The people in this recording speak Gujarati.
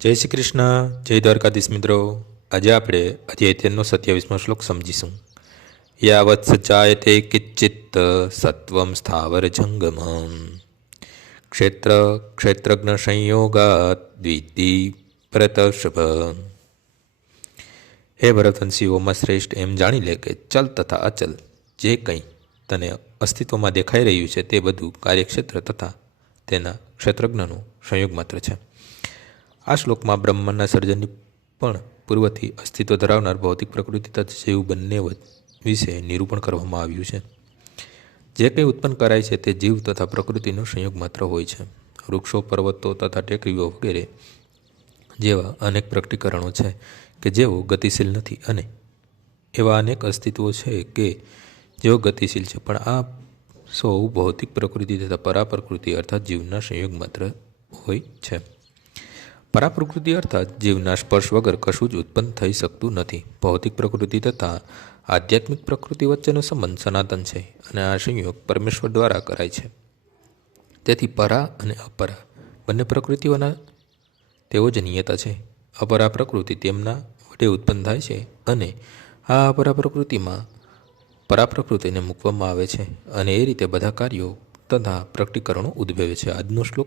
જય શ્રી કૃષ્ણ, જય દ્વારકાધીશ મિત્રો. આજે આપણે અધ્યાય સત્યાવીસમો શ્લોક સમજીશું. યાવત સજાયતે કિચિત્ત સત્વમ સ્થાવર જંગમ. ક્ષેત્ર, ક્ષેત્રજ્ઞ સંયોગાત દ્વિતિ પ્રતષભ હે ભરતવંશીઓમાં શ્રેષ્ઠ એમ જાણી લે કે ચલ તથા અચલ, જે કંઈ તને અસ્તિત્વમાં દેખાઈ રહ્યું છે તે બધું કાર્યક્ષેત્ર તથા તેના ક્ષેત્રજ્ઞનું સંયોગ માત્ર છે. આ શ્લોકમાં બ્રહ્માંડના સર્જનની પણ પૂર્વથી અસ્તિત્વ ધરાવનાર ભૌતિક પ્રકૃતિ તથા જીવ બંને વિશે નિરૂપણ કરવામાં આવ્યું છે. જે કંઈ ઉત્પન્ન કરાય છે તે જીવ તથા પ્રકૃતિનો સંયોગ માત્ર હોય છે. વૃક્ષો, પર્વતો તથા ટેકરીઓ વગેરે જેવા અનેક પ્રકટીકરણો છે કે જેઓ ગતિશીલ નથી અને એવા અનેક અસ્તિત્વો છે કે જેઓ ગતિશીલ છે. પણ આ સૌ ભૌતિક પ્રકૃતિ તથા પરાપ્રકૃતિ અર્થાત જીવના સંયોગ માત્ર હોય છે. પરાપ્રકૃતિ અર્થાત જીવના સ્પર્શ વગર કશું જ ઉત્પન્ન થઈ શકતું નથી. ભૌતિક પ્રકૃતિ તથા આધ્યાત્મિક પ્રકૃતિ વચ્ચેનો સંબંધ સનાતન છે અને આ સંયોગ પરમેશ્વર દ્વારા કરાય છે. તેથી પરા અને અપરા બંને પ્રકૃતિઓના તેઓ જ નિયતા છે. અપરા પ્રકૃતિ તેમના વડે ઉત્પન્ન થાય છે અને આ અપરા પ્રકૃતિમાં પરા પ્રકૃતિને મૂકવામાં આવે છે અને એ રીતે બધા કાર્યો તથા પ્રકટીકરણો ઉદ્ભવે છે. આજનો શ્લોક